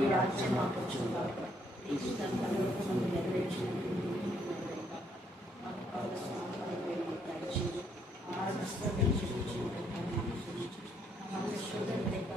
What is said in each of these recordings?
ఈ రాజ్యం మాకు వచ్చుగాక. ఈ చిత్తం పరలోకమందు నెరవేర్చినట్టు మాకు కావలసిన ఆహారం మాకు దయచేయండి. మా నష్టం క్షమించినట్టు మన శోధన లేక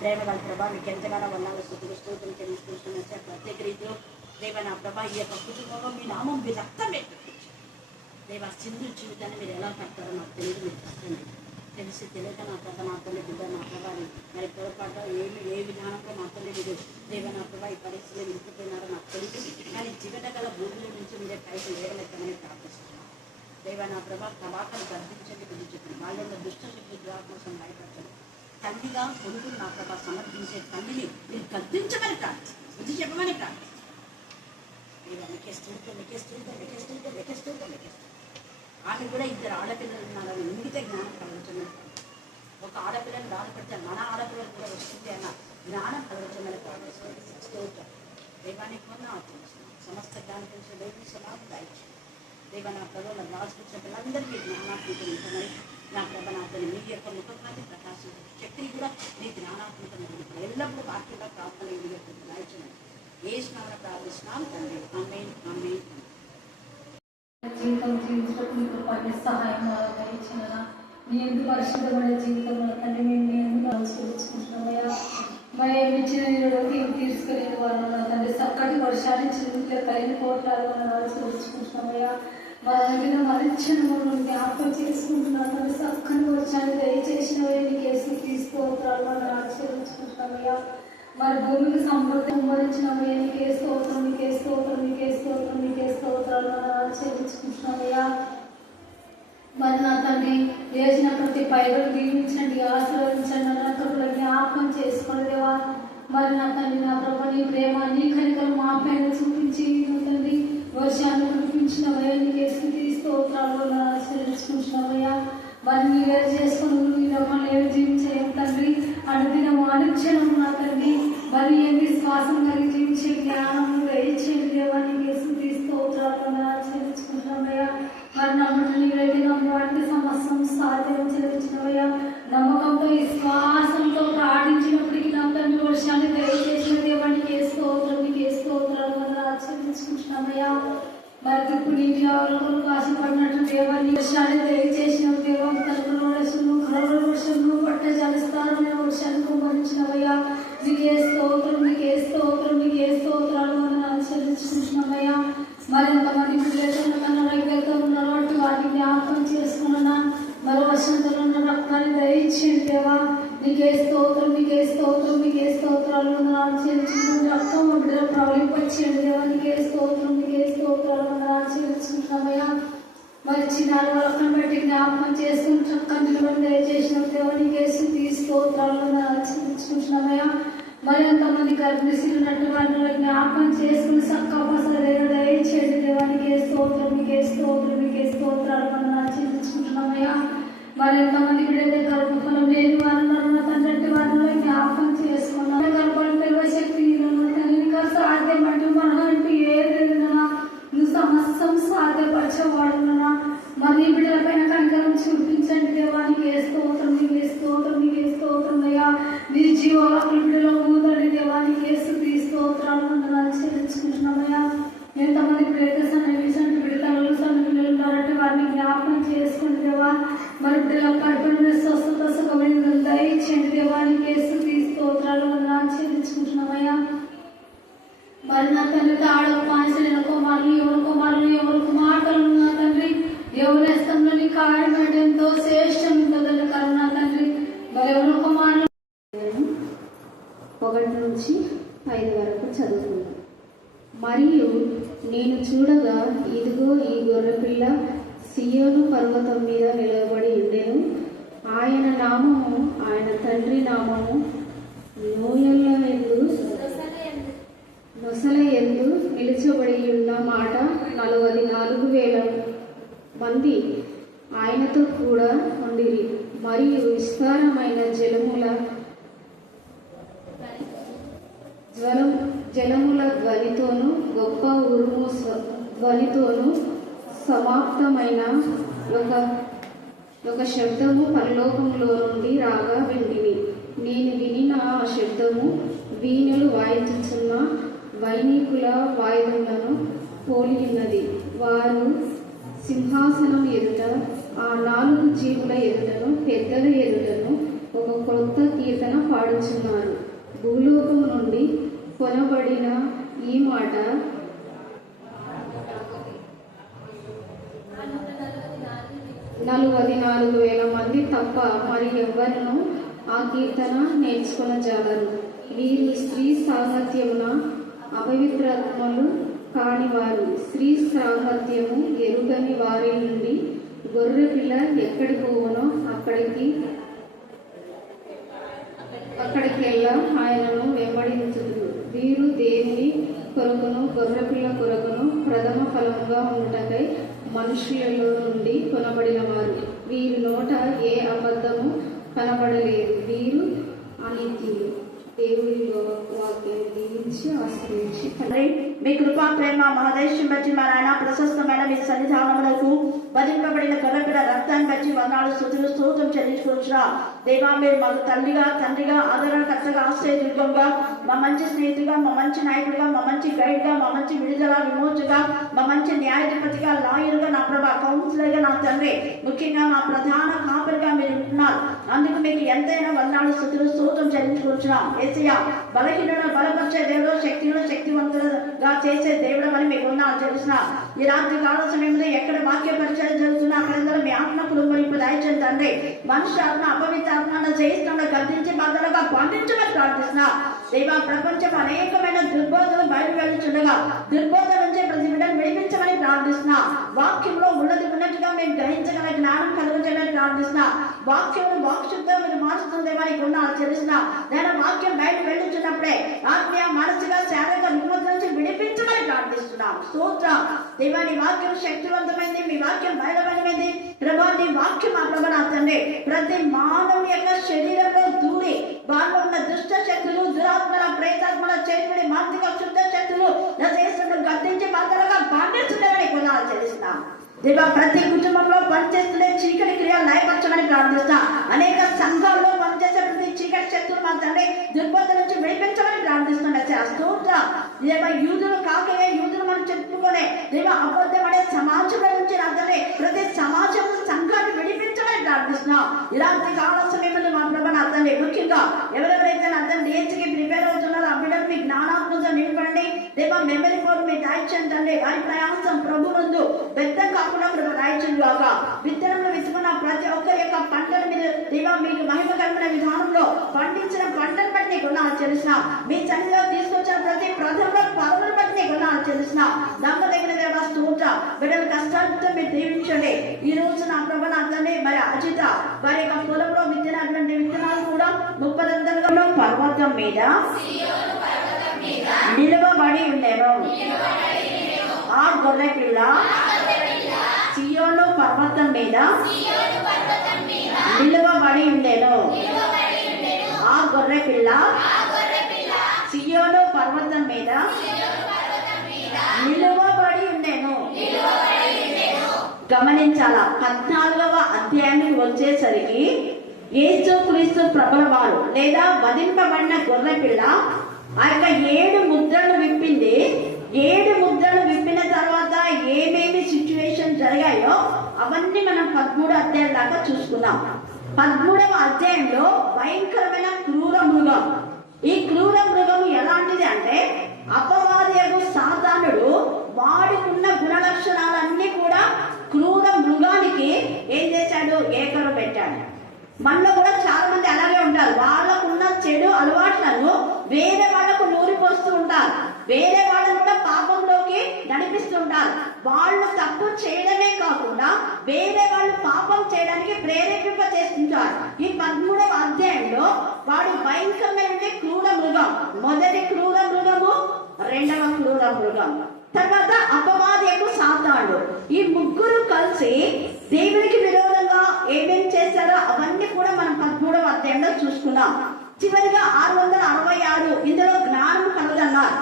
ప్రేమగల ప్రభా మీకు ఎంతగానో వందనాలు స్తుతులు స్తోత్రం చెల్లిస్తున్నాను సార్. ప్రత్యేక రీతిలో దేవ నా ప్రభా ఈ యొక్క కుటుంబంలో మీ నామం మీ రక్తం పెట్టించు దేవ. సింధు జీవితాన్ని మీరు ఎలా కడతారో నాకు తెలియదు, మీరు కట్టండి. తెలిసి తెలియక నా ప్రభా నా తల్లి బిడ్డ నా ప్రభాని మరి పొరపాటు ఏ విధానంలో మా తల్లి మీరు దేవ నా ప్రభా ఈ పరిస్థితులు నిలిపిపోయినారో నాకు తెలియదు. కానీ జీవిత గల భూముల నుంచి మీరే పైకి లేవలెక్కమని ప్రార్థిస్తున్నాను దేవ. నా ప్రభా ప్రభాకరం గర్దించండి, గురించి వాళ్ళలో దుష్టశక్తి దురాత్మసం భయపరచండి. తల్లిగా కొడుకు నా ప్రభా సమర్థించే తల్లిని మీరు గద్దించమని ప్రార్థిస్తాను, బుద్ధి చెప్పమని ప్రార్థిస్తాను. ఆమె కూడా ఇద్దరు ఆడపిల్లలు ఉన్నారని ఇంగిత జ్ఞానం కలగచ్చమని, ఒక ఆడపిల్లని బాధపడితే మన ఆడపిల్లలు కూడా వస్తుంది అన్న జ్ఞానం కలగచ్చమని ప్రార్థిస్తుంది. స్తోత్రం దేవానికి కొన్న ఆచరిస్తున్నాం. సమస్త జ్ఞానం తెలిసిన దేవుని సమాధి దాయించి దేవ నా ప్రభు నా రాసుకొచ్చిన పిల్లలందరికీ జ్ఞానాత్మకం ఉంటున్నాయి. నా ప్రభ నా తల్లి మీ యొక్క ముఖకాంతి ప్రకాశం శక్తిని కూడా నీ జ్ఞానాత్మకం ఎల్లప్పుడూ వాక్యంగా ప్రార్థన దాయించండి. ఏ స్నానం ప్రార్థిస్తున్నాం తండ్రి. ఆమేన్ ఆమేన్. జీవితం జీవించడానికి నీకు పని సహాయం ఇచ్చిన నీ ఎందుకు పరిశుద్ధమైన జీవితం తండ్రి మేము నీ ఎందుకు ఆలోచించుకుంటున్నామయ్యా. మరి ఇచ్చిన తీసుకెళ్ళిన వాళ్ళు నా తండ్రి చక్కటి వర్షాన్ని చిన్న కలిగిన కోట్లాలు మనం ఆలోచించుకుంటున్నామయ్యా. మన మరించిన జ్ఞాపకం చేసుకుంటున్నాం తండ్రి. చక్కని వర్షాన్ని దయచేసినవే నీకు వేసి తీసుకోవటాలు మనం ఆలోచించుకుంటున్నామయ్యా. మరి భూమికి సమృద్ధి ఉమ్మరించినవే నీకే స్తోత్రం నీకే స్తోత్రం నీకే స్తోత్రం నీకే స్తోత్రాలు మనం ఆచరించుకుంటున్నామయ్యా. మరి నా తండ్రి వేసిన ప్రతి పైరులు దీవించండి, ఆశీర్వదించండి, అన్నట్టుగా జ్ఞాపకం చేసుకోండి దేవా. మరి నా తండ్రి నా ప్రభు నీ ప్రేమ నీ కనికలు మా పైన చూపించి నా తండ్రి వర్షాన్ని కురిపించినవయ్యా నీకే స్తుతి స్తోత్రాలు ఆచరించుకుంటున్నామయ్యా. మరి నీ వేరు చేసుకుని నీ లోకంలో ఏడు జీవించేయం తండ్రి. అనుదినము అనుక్షణం నా తండ్రి మరి ఎన్ని శ్వాసం కలిగి జీవించే జ్ఞానము దయచేయండి దేవా నీకే స్తుతి స్తోత్రాలు ఆచరించుకుంటున్నామయ్యా. మరి నమ్మకం నీవైతే నమ్మవాటికి సమస్తం సాధ్యం చెల్లించినవయ్యా. నమ్మకంతో విశ్వాసంతో ప్రార్థించినప్పటికీ నా తండ్రి వర్షాన్ని దయచేసిన దేవా నీకే స్తోత్రం నీకే స్తోత్రాలు ఆచరించుకుంటున్నామయ్యా. మరి ఇప్పుడు నీ ఎవరు ఆశపడినట్టు దేవాన్ని వర్షాన్ని దయచేసిన దేవా తలుపులో వర్షము కలవల వర్షము పట్ట జలస్థానమైన వర్షాన్ని కుమ్మరించినవయ్యా. నీకే స్తోత్రం నీకే స్తోత్రం నీకే స్తోత్రాలు ఆచరించుకుంటున్నామయ్యా. ఇచ్చేయండి దేవానికి స్తోత్రం, నీకే స్తోత్రాలు చెల్లించుకుంటున్నామయ్యా. మరి చిన్నారి వాళ్ళని బట్టి జ్ఞాపకం చేసుకుని చక్కని దయచేసిన దేవానికి స్తోత్రాలు చెల్లించుకుంటున్నామయ్యా. మరి ఎంతమంది గర్భిణీలు వారిని జ్ఞాపకం చేసుకుని చక్కగా దయచేయండి దేవానికి స్తోత్రం, నీకే స్తోత్రం, నీకే స్తోత్రాలు చెల్లించుకుంటున్నామయ్యా. మరి ఎంతమంది బిడ్డలే గర్భఫలం లేని వారు తండ్రి వారిని జ్ఞాపకం చేసుకున్నాం. గర్భాలు తెలివ శక్తి సాధ్యం అంటూ మన అంటూ ఏదైనా నువ్వు సమస్తం సాధ్యపరచేవాడున్నా మరి బిడ్డల పైన కనికరం చూపించండి దేవానికి స్తోత్రం, నీకే స్తోత్రం, నీకే స్తోత్రం అయ్యా. నీ జీవాకుల బిడ్డలో ఊదండి దేవానికి స్తోత్రాలు చెల్లించుకుంటున్నామయ్యా. ఎంతమంది బిడ్డలైతే సన్నివేశంటే బిడ్డలు సన్న పిల్లలు ఉన్నారంటే వారిని జ్ఞాపకం చేసుకుని దేవా. మరి బిడ్డల కడుపున స్వస్థత సుఖమైన దయచేయండి దేవానికి స్తోత్రాలు చెల్లించుకుంటున్నామయ్యా. మరి నా తండ్రి తాడు మానసిన కుమారులు ఎవరు కుమార్తెలు నా తండ్రి ఎవరి హస్తంలో నీ కాయడం ఎంతో శ్రేష్టం ఉంటుందని కరుణ తండ్రి. మరి ఎవరు కుమారులు 1 నుంచి 5 వరకు చదువుకున్నాను. మరియు నేను చూడగా ఇదిగో ఈ గొర్రెపిల్ల సియోను పర్వతం మీద నిలబడి ఉండెను. ఆయన నామము ఆయన తండ్రి నామము నొసల యందు నిలిచబడి ఉన్న మాట 44,000 మంది ఆయనతో కూడా ఉండిరి. మరియు విస్తారమైన జలముల ధ్వనితోను గొప్ప ఉరుము ధ్వనితోను సమాప్తమైన ఒక శబ్దము పరలోకంలో నుండి రాగా వింటిని. నేను వినిన ఆ శబ్దము వీణులు వాయించుచున్న వైణికుల వాయిదములను పోలి ఉన్నది. వారు సింహాసనం ఎదుట, ఆ 4 జీవుల ఎదుటను, పెద్దల ఎదుటను ఒక కొత్త కీర్తన పాడుచున్నారు. భూలోకం నుండి కొనబడిన ఈ మాట 44,000 మంది తప్ప మరి ఎవ్వరూ ఆ కీర్తన నేర్చుకొనజాలరు. వీరు స్త్రీ సాంగత్యమున అపవిత్రత్వములు కానివారు, స్త్రీ సాంగత్యము ఎరుగని వారి నుండి గొర్రె పిల్ల ఎక్కడికి పోవనో అక్కడికెల్లా ఆయనను వెంబడించుదురు. వీరు దేవుని కొరకును గొర్రెపిల్ల కొరకును ప్రథమ ఫలముగా ఉండుటకై మనుషులలో నుండి కొనబడిన వారు. వీరి నోట ఏ అబద్ధము కనబడలేదు. వీరు అనిత్యులు. దేవుని వాక్యం దీవించి ఆశ్రయించి మీ కృపా ప్రేమ మహదేశం బట్టి మా నాయన ప్రశస్తమైన మీ సన్నిధానములకు వధింపబడిన గొర్రెపిల్ల రక్తాన్ని బట్టి వందనాలు స్తుతులు స్తోత్రం చెల్లించుకొచ్చిన దేవా. మీరు మాకు తండ్రిగా ఆదరణకర్తగా ఆశ్రయదుర్గంగా, మా మంచి స్నేహితుగా, మా మంచి నాయకుడిగా, మా మంచి గైడ్గా, మా మంచి విడుదల విమోచగా, మా మంచి న్యాయాధిపతిగా, లాయర్గా, నా ప్రభా కౌన్సిలర్గా, నా తండ్రి ముఖ్యంగా మా ప్రధాన కాపరిగా మీరు ఉంటున్నారు. అందుకు మీకు ఎంతైనా వందనాలు స్తుతులు స్తోత్రం చెల్లించుకొచ్చున్నాం. యేసయ్యా, బలహీనులను బలపరిచే దేవుడు, శక్తివంతులుగా చేసే దేవుడు అని మీకు వందనాలు చెల్లిస్తున్నా. ఈ రాత్రి కాల సమయంలో ఎక్కడ వాక్య పరిచయం జరుగుతున్నా అక్కడందరూ మీ ఆత్మకులు మరింపు దయచేయండి తండ్రి. మనిషి ఆత్మ అపవిత్రాత్మను జయిస్తున్న గర్దించి బాధలుగా బంధించమని ప్రార్థిస్తున్నా దేవా. ప్రపంచం అనేకమైన దుర్బోధలు బయలు వెళ్ళుచుండగా దుర్బోధ నుంచి ప్రతి బిడ్డను విడిపించమని ప్రార్థిస్తున్నా. వాక్యంలో ఉన్నట్టుగా మేము గ్రహించగల జ్ఞానం కలుగుతుందని ప్రార్థిస్తున్నా. వాక్యం వాక్శుద్ధం మీరు మారుస్తుందేమని గుణాలు చెల్లిస్తున్నా. నేను వాక్యం బయట వెళ్ళుచున్నప్పుడే ఆత్మీయ మానసిక శారీరక రుగ్మత నుంచి విడిపించమని ప్రార్థిస్తున్నాం. స్తోత్రం దేవా. నీ వాక్యం శక్తివంతమైంది, మీ వాక్యం బయలుమైనది ప్రభా. నీ వాక్యం ఆ ప్రభా నా తండ్రి ప్రతి మానవుని యొక్క శరీరంలో దూరి వారిలో ఉన్న దుష్ట శక్తులు, దురాత్మల, ప్రేతాత్మల, చేతుడి మానసిక శుద్ధ శక్తులు దేశంలో గద్దించి బద్దలుగా బాధించలేమని గుణాలు చెల్లిస్తున్నాం దేవా. ప్రతి కుటుంబంలో పనిచేస్తుండే చీకటి క్రియలు లయపరచమని ప్రార్థిస్తా. అనేక సంఘాల్లో పనిచేసే ప్రతి చీకటి శక్తులు మా తండ్రి దుర్బోధ నుంచి విడిపించమని ప్రార్థిస్తున్నా. స్తోత్రం దేవా. యూదులు కాకయే యూదులు మనం చెప్పుకునే దేవా అబద్ధం అనే సమాజం నుంచి నా తండ్రి ప్రతి సమాజం సంఘాన్ని విడిపించమని ప్రార్థిస్తున్నాం. ఇలాంటి కాల సమయంలో మా ప్రభు నా తండ్రి ముఖ్యంగా ఎవరెవరైతే నా తండ్రి ఏజ్కి ప్రిపేర్ అవుతున్నారో ఆ బిడ్డలు మీ జ్ఞానాత్మక నిలపండి దేవా. మెమరీ పవర్ మీ దాయిచ్చండి తండ్రి. వారి ప్రయాసం ప్రభు నందు పెద్ద కాకుండా ప్రభు దాయిచ్చండి కాక. విత్తనంలో విత్తుకున్న ప్రతి ఒక్కరి యొక్క పంటలు మీరు దేవా మీకు మహిమకరమైన విధానంలో పండించిన పంటను బట్టి నీకు నాకు తెలిసిన మీ సన్నిధిలో తీసుకొచ్చిన ప్రతి ప్రజల్లో పదవులు బట్టి నీకు చెల్లిస్తున్నాం. నమ్మదగిన దేవ స్తోత్రం. బిడ్డల కష్టాలతో మీరు దీవించండి. ఈ రోజు నా ప్రభు నా తండ్రి మరి అజిత వారి యొక్క పొలంలో విత్తనటువంటి విత్తనాలు కూడా 30 పర్వతం మీద నిలువబడి ఉండేను. ఆ గొర్రె పిల్ల సియోను పర్వతం మీద నిలువబడి ఉండేను. ఆ గొర్రె పిల్ల సియోను పర్వతం మీద నిలువబడి ఉండేను. గమనించాలా, 14వ అధ్యాయానికి వచ్చేసరికి యేసుక్రీస్తు ప్రభుల వారు లేదా వధింపబడిన గొర్రె పిల్ల ఆ యొక్క 7 ముద్రలు విప్పింది. 7 ముద్రలు విప్పిన తర్వాత ఏమేమి సిచ్యువేషన్ జరిగాయో అవన్నీ మనం 13వ అధ్యాయం దాకా చూసుకున్నాం. 13వ అధ్యాయంలో భయంకరమైన క్రూర మృగం. ఈ క్రూర మృగము ఎలాంటిది అంటే అపవాదియగు సాతానుడు వాడికున్న గుణలక్షణాలన్నీ కూడా క్రూర మృగానికి ఏం చేశాడు? ఏకరు పెట్టాడు. మనలో కూడా చాలా మంది అలాగే ఉంటారు. వాళ్ళకున్న చెడు అలవాట్లను వేరే వాళ్ళకు నూరిపోస్తూ ఉంటారు. వేరే వాళ్ళను కూడా పాపంలోకి నడిపిస్తుంటారు. వాళ్ళు తప్పు చేయడమే కాకుండా వేరే వాళ్ళు పాపం చేయడానికి ప్రేరేపింప చేస్తుంటారు. ఈ 13వ అధ్యాయంలో వాడు భయంకరమైన క్రూర మృగం. మొదటి క్రూర మృగము, రెండవ క్రూర మృగం, తర్వాత అపవాదియకు సాతానుడు. ఈ ముగ్గురు కలిసి దేవునికి విరోధంగా ఏమేం చేశారో అవన్నీ కూడా మనం 13వ అధ్యాయంలో చూసుకున్నాం. చివరిగా 666 ఇందులో జ్ఞానం కలదన్నారు.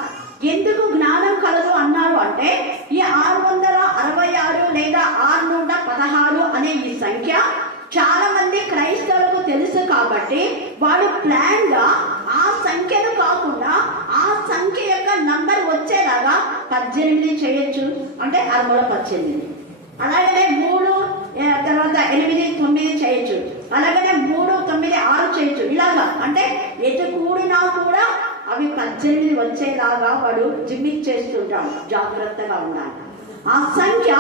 ఎందుకు జ్ఞానం కలదు అన్నారు అంటే ఈ 666 లేదా 616 అనే ఈ సంఖ్య చాలా మంది క్రైస్తవులకు తెలుసు కాబట్టి వాడు ప్లాన్ గా ఆ సంఖ్యను కాకుండా ఆ సంఖ్య యొక్క నంబర్ వచ్చేలాగా 18 చేయొచ్చు. అంటే 18. అలాగనే 3 తర్వాత 8 9 చేయొచ్చు. అలాగనే 3 9 6 చేయొచ్చు. ఇలాగా అంటే ఎటు కూడినా కూడా అవి 18 వచ్చేలాగా వాడు జిమ్మిక్ చేస్తుంటాడు. జాగ్రత్తగా ఉండాలి. ఆ సంఖ్య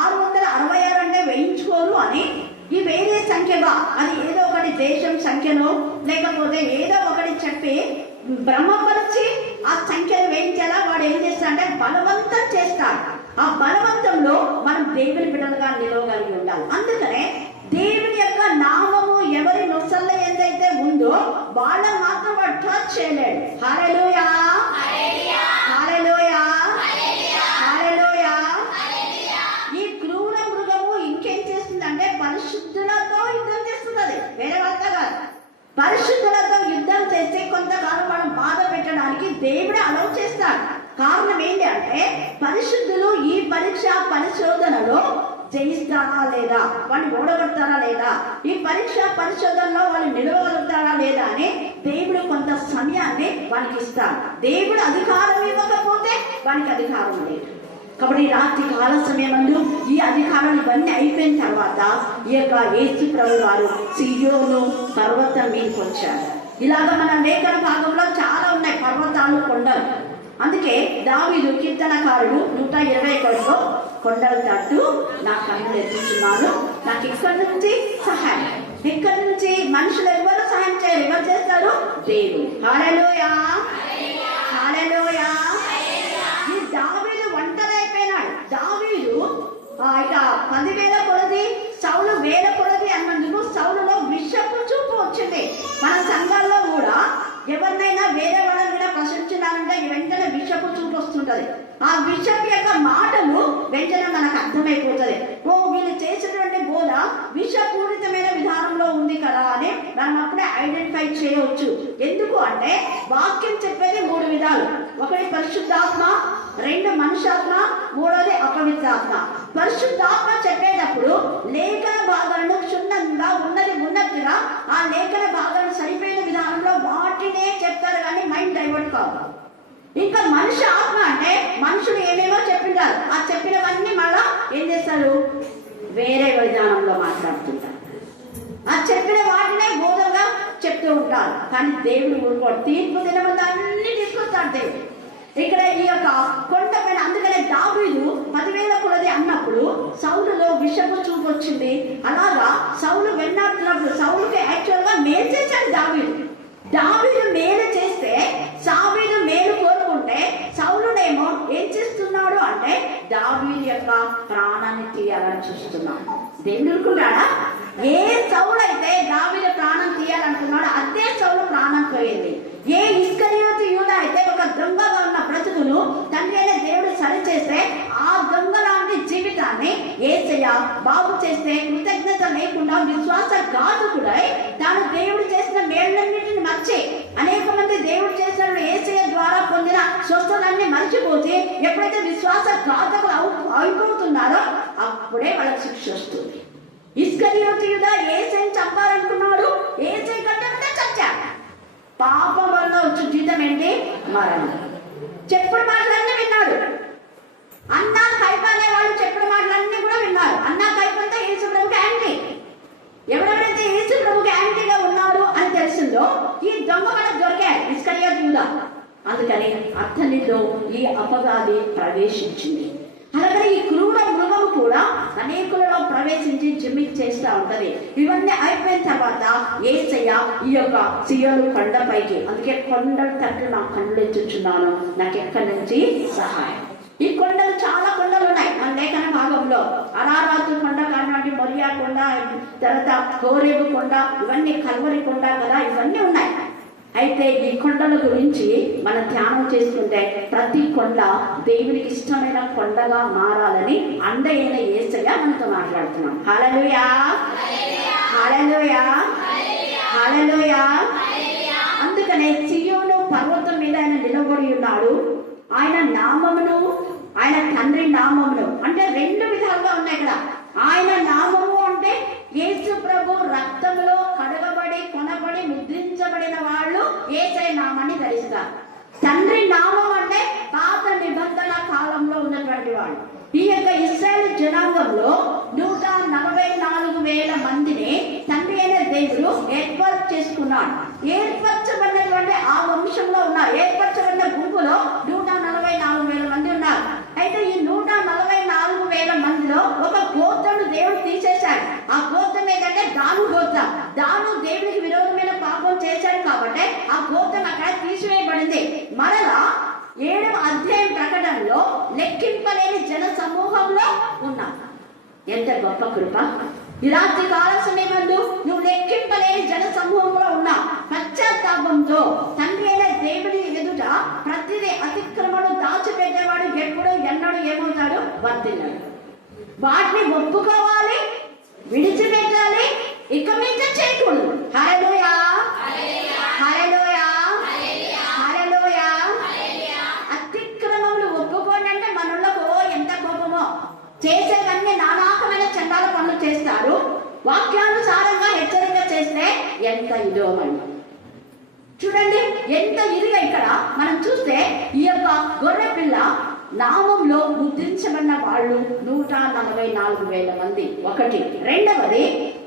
666 అంటే వేయించుకోరు అని ఈ వేరే సంఖ్యగా అది ఏదో ఒకటి దేశం సంఖ్యను లేకపోతే ఏదో ఒకటి చెప్పి భ్రమపరిచి ఆ సంఖ్యను వేయించేలా వాడు ఏం చేస్తాడంటే బలవంతం చేస్తాడు. ఆ బలవంతంలో మనం దేవుని బిడ్డలుగా నిలవగలిగి ఉండాలి. అందుకనే దేవుని యొక్క నామము ఎవరి నొసల్లో ఏదైతే ఉందో వాళ్ళని మాత్రం వాడు టచ్ చేయలేడు. హల్లెలూయా, హల్లెలూయా, హల్లెలూయా. ఈ క్రూర మృగము ఇంకేం చేస్తుందంటే పరిశుద్ధులతో యుద్ధం చేస్తున్నది, వేరే వాళ్ళతో కాదు. పరిశుద్ధులతో యుద్ధం చేసి కొంతకాలం మనం బాధ పెట్టడానికి దేవుడే అలౌ చేస్తాడు. కారణం ఏంటి అంటే పరిశుద్ధులు ఈ పరీక్ష పరిశోధనలో జయిస్తారా లేదా, వాళ్ళు ఓడగొడతారా లేదా, ఈ పరీక్ష పరిశోధనలో వాళ్ళు నిలవగలుగుతారా లేదా అని దేవుడు కొంత సమయాన్ని వాళ్ళకి ఇస్తాడు. దేవుడు అధికారం ఇవ్వకపోతే వానికి అధికారం లేదు. కాబట్టి రాత్రి కాల సమయమందు ఈ అధికారం ఇవన్నీ అయిపోయిన తర్వాత ఈ యొక్క యేసు ప్రభువు వారు సియోను పర్వతం మీదకి వచ్చారు. ఇలాగ మన లేఖన భాగంలో చాలా ఉన్నాయి పర్వతాలు, కొండలు. అందుకే దావీదు కీర్తనకారుడు 121లో కొండల తట్టు నా కన్నులు ఎత్తుతున్నాను, నాకు ఇక్కడి నుంచి సహాయం. ఇక్కడి నుంచి మనుషులు ఎవరు సహాయం చేయరు, ఎవరు చేస్తారు? దేవుడు. హల్లెలూయా, హల్లెలూయా. ఈ దావీదు ఒంటరి అయిపోయినాడు. దావీదు ఇక 10,000 కొలది, సౌలు 1000 కొలది అన్నందుకు సౌలులో విషపు చూపు వచ్చింది. మన సంఘాల్లో కూడా ఎవరినైనా వేరే వాళ్ళని కూడా ప్రశంసించాలంటే వెంటనే విషపు చూపు వస్తుంటది. ఆ విషపు యొక్క మాటలు వెంటనే మనకు అర్థమైపోతుంది. ఓ వీళ్ళు చేసినటువంటి బోధ విషపూరితమైన విధానంలో ఉంది కదా అని మనం అప్పుడే ఐడెంటిఫై చేయవచ్చు. ఎందుకు అంటే వాక్యం చెప్పేది 3 విధాలు. ఒకటి పరిశుద్ధాత్మ, 2 మనుష్యాత్మ, 3వది అపవిత్రాత్మ. పరిశుద్ధాత్మ చెప్పేటప్పుడు లేఖన భాగాలను క్షుణ్ణంగా ఉన్నట్టుగా ఆ లేఖన భాగాలను సరిపోయిన విధానంలో వాటినే చెప్తారు కానీ మైండ్ డైవర్ట్ కాదు. ఇంకా మనిషి ఆత్మ అంటే మనుషులు ఏమేమో చెప్పింటారు, ఆ చెప్పినవన్నీ మళ్ళా ఏం చేస్తారు? వేరే విధానంలో మాట్లాడుతుంటారు. ఆ చెప్పిన వాటినే బోధంగా చెప్తూ ఉంటారు. కానీ దేవుడు ఊరుకోడు. తీర్పు దినమంతా అన్ని తీసుకొస్తాడు దేవుడు. ఇక్కడ ఈ యొక్క కొండ పైన అందుకనే దావీదు 10,000 కొలది అన్నప్పుడు సౌలులో విషపు చూపు వచ్చింది. అలాగా సౌలు వెన్నాడుతున్నప్పుడు సౌలుకి యాక్చువల్ గా మేలు చేశాడు దావీదు. దావీదు మేలు చేస్తే సావీదు మేలు కోరుకుంటే సౌలునేమో ఏం చేస్తున్నాడు యొక్క ప్రాణాన్ని తీయాలని చూస్తున్నాం. దేవుడు అనుకుంటాడా? ఏ సౌలైతే దావీదు ప్రాణం తీయాలనుకున్నాడో అదే సౌలు ప్రాణం పోయింది. ఏ ఇస్కరియోతు యూదా అయితే ఒక దొంగగా ఉన్న బ్రతుకును తండ్రి అయిన దేవుడు సరిచేస్తే ఆ దొంగ లాంటి జీవితాన్ని యేసయ్య బాగు చేస్తే కృతజ్ఞత లేకుండా విశ్వాసఘాతకుడై తాను దేవుడు చేసిన మేళ్ళన్నింటిని మర్చి అనేక మంది దేవుడు చేసిన యేసయ్య ద్వారా పొందిన స్వస్థలన్నీ మర్చిపోతే ఎప్పుడైతే విశ్వాసఘాతకులు అయిపోతున్నారో అప్పుడే వాళ్ళకి శిక్ష వస్తుంది. ఇస్కరియోతు యూదా యేసయ్యని చంపాలనుకున్నాడు, యేసయ్య కంటే ముందే చచ్చాడు. పాపం వల్ల వచ్చే జీతం ఏంటి? మరణం. చెప్పుడు మాటలన్నీ విన్నాడు. అన్నా కైప అనే వాళ్ళు చెప్పుడు మాటలన్నీ కూడా విన్నారు. అన్నా కైప అంతా యేసు ప్రభుకి యాంటీ. ఎవరెవరైతే యేసు ప్రభుకి యాంటీగా ఉన్నారు అని తెలిసిందో ఈ దొంగ మనకు దొరికాడు, ఇస్కరియోతు యూదా. అందుకని అతనిలో ఈ అపవాది ప్రవేశించింది. అలాగే ఈ క్రూర మృగం కూడా అనేకులలో ప్రవేశించి జిమ్మిక్ చేస్తూ ఉంటది. ఇవన్నీ అయిపోయిన తర్వాత యేసయ్య ఈ యొక్క సియోను కొండపైకి, అందుకే కొండల తట్టు నా కళ్ళు ఎత్తుచున్నాను, నాకు ఎక్కడి నుంచి సహాయం. ఈ కొండలు చాలా కొండలు ఉన్నాయి మన లేఖన భాగంలో. అరారాతు కొండ కానివ్వండి, మొరియా కొండ, తర్వాత హోరేబు కొండ, ఇవన్నీ కల్వరి కొండ కదా, ఇవన్నీ ఉన్నాయి. అయితే ఈ కొండల గురించి మనం ధ్యానం చేసుకుంటే ప్రతి కొండ దేవునికి ఇష్టమైన కొండగా మారాలని అండైన యేసయ్య మనతో మాట్లాడుతున్నాం. హల్లెలూయా, హల్లెలూయా, హల్లెలూయా. అందుకనే సియోను పర్వతం మీద ఆయన నిలబడి ఉన్నాడు. ఆయన నామమును, ఆయన తండ్రి నామమును, అంటే రెండు విధాలుగా ఉన్నాయి ఇక్కడ. ఆయన నామము అంటే యేసు ప్రభు రక్తంలో కడగబడి కొనబడి ముద్రించబడిన వాళ్ళు యేసయ్య నామాన్ని ధరిస్తారు. తండ్రి నామం అంటే పాత నిబంధన కాలంలో ఉన్నటువంటి వాళ్ళు. ఈ యొక్క ఇశ్రాయేలు జనాంగంలో 144,000 మందిని తండ్రి అయిన దేవుడు ఏర్పాటు చేసుకున్నాడు. ఏర్పరచబడినటువంటి ఆ వంశంలో ఉన్నారు. ఏర్పరచబడిన గుంపులో 144,000 మంది ఉన్నారు. అయితే ఈ 144,000 మందిలో ఒక గోత్రం దేవుడు తీసేశాడు. ఆ గోత్రం ఏంటంటే దాను గోత్రం. దాను దేవుడికి విరోధమైన పాపం చేశాడు కాబట్టి ఆ గోత్రం అక్కడ తీసివేయబడింది. మరలా 7వ అధ్యాయం ప్రకటనలో లెక్కింపలేని జన సమూహంలో ఉన్నాం. ఎంత గొప్ప కృప! ఈ రాత్రి కాల సమయమందు నువ్వు లెక్కింపలేని జన సమూహంలో ఉన్నా పశ్చాత్తాపంతో తండ్రి అయిన దేవుడి ఎదుట ప్రతిదీ అతిక్రమను దాచిపెట్టేవాడు ఎప్పుడు ఎన్నడూ ఏమవుతాడు? వర్తిల్లాడు. వాటిని ఒప్పుకోవాలి, విడిచిపెట్టాలి, ఇక మీద చేయకూడదు. హల్లెలూయా, హల్లెలూయా, హల్లెలూయా. అతిక్రమములు ఒప్పుకోండి అంటే మనలకు ఎంత కోపమో. చేసేవన్నీ నానాకమైన చండాల పనులు చేస్తారు. వాక్యానుసారంగా హెచ్చరిక చేస్తే ఎంత ఇదోమని చూడండి, ఎంత ఇదిగా ఇక్కడ మనం చూస్తే ఈ యొక్క గొర్రె పిల్ల నామంలో ముద్రించబడిన వాళ్ళు 144,000 మంది. ఒకటి. రెండవది,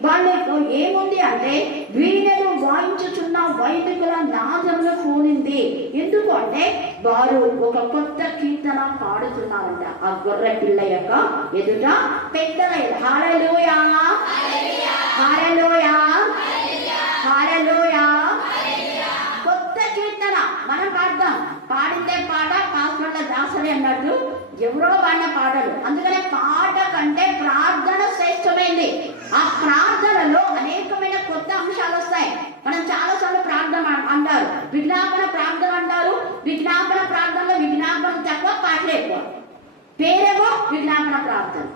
వాళ్ళకు ఏముంది అంటే వీణలు వాయించుచున్న వైదికుల నాదములు కూలింది. ఎందుకు అంటే వారు ఒక కొత్త కీర్తన పాడుతున్నారంట ఆ గొర్రె పిల్ల యొక్క ఎదుట పెద్దల. హల్లెలూయా, హల్లెలూయా, హల్లెలూయా. కొత్త కీర్తన మనం పాడదాం. పాడిందే పాట పాస్వర్డ్ల దాసరి అన్నట్టు ఎవరో పాడిన పాటలు. అందుకనే పాట కంటే ప్రార్థన శ్రేష్టమైంది. ఆ ప్రార్థనలో అనేకమైన కొత్త అంశాలు వస్తాయి. మనం చాలాసార్లు ప్రార్థన అంటారు, విజ్ఞాపన ప్రార్థన అంటారు. విజ్ఞాపన ప్రార్థనలో విజ్ఞాపన తక్కువ, పాటలు ఎక్కువ. పేరేమో విజ్ఞాపన ప్రార్థన.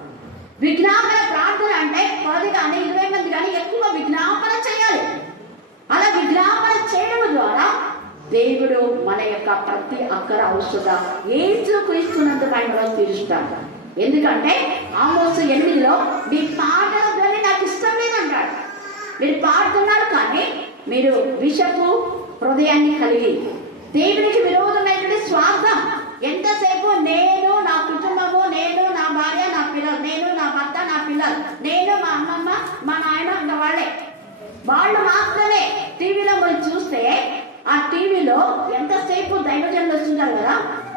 విజ్ఞాపన ప్రార్థన అంటే 10 కానీ 20 మంది కానీ ఎక్కువ విజ్ఞాపన చేయాలి. అలా విజ్ఞాపన చేయడం ద్వారా దేవుడు మన యొక్క ప్రతి అక్కర అవసరం యేసు క్రీస్తునందుకు ఆయన తీరుస్తాడు. ఎందుకంటే ఆమోసు 8లో మీ పాటల ధ్వని నాకు ఇష్టం లేదంటాడు. మీరు పాడుతున్నారు కానీ మీరు విషపు హృదయాన్ని కలిగి దేవునికి విరోధమైనటువంటి స్వార్థం. ఎంతసేపు నేను, నా కుటుంబము, నేను, నా భార్య, నా పిల్లలు, నేను, నా భర్త, నా పిల్లలు, నేను, మా అమ్మమ్మ, మా నాయన, ఇంకా వాళ్ళు మాత్రమే. టీవీలో మీరు చూస్తే ఆ టీవీలో ఎంతసేపు దైవజనులు వస్తుంటారు కదా,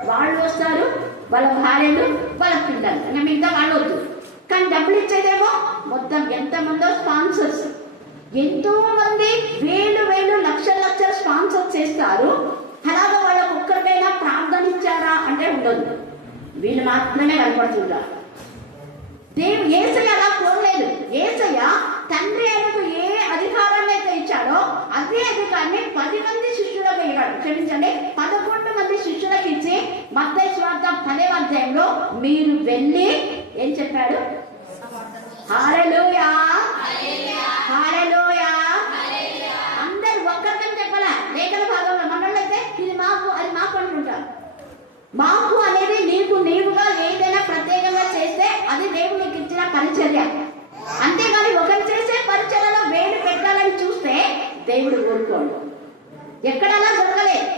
వాళ్ళు వస్తారు, వాళ్ళ భార్యలు, వాళ్ళ పిల్లలు, ఇంకా మిగతా వాళ్ళు వద్దు. కానీ డబ్బులు ఇచ్చేదేమో మొత్తం ఎంతమందో స్పాన్సర్స్, ఎంతో మంది వేలు లక్షల స్పాన్సర్ చేస్తారు. అలాగే వాళ్ళకు ఒక్కరికైనా ప్రార్థన ఇచ్చారా అంటే ఉండదు. వీళ్ళు మాత్రమే కనపడుతుంటారు. యేసయ్య అలా కోరలేదు. యేసయ్య తండ్రి ఆయనకు ఏ అధికారాన్ని అయితే ఇచ్చాడో అదే అధికారాన్ని 10 మంది శిష్యులకు ఇవ్వడు. క్షమించండి, 11 మంది శిష్యులకు ఇచ్చి మత్తయి సువార్త 10వ అధ్యాయంలో మీరు వెళ్ళి ఏం చెప్పాడు? హల్లెలూయా, హల్లెలూయా. అందరు ఒక్కరికని చెప్పాలా? లేఖన భాగంలో మనోళ్ళైతే ఇది మాకు అది మాకు అంటుంటారు. మాకు అనేది నీవుగా ఏదైనా ప్రత్యేకంగా చేస్తే అది దేవునికి ఇచ్చిన పరిచర్య. అంతేగాని ఒకరు చేసే పరిచర్యలో వేలు పెట్టాలని చూస్తే దేవుడు కోరుకోడు. ఎక్కడలా జరగలేదు.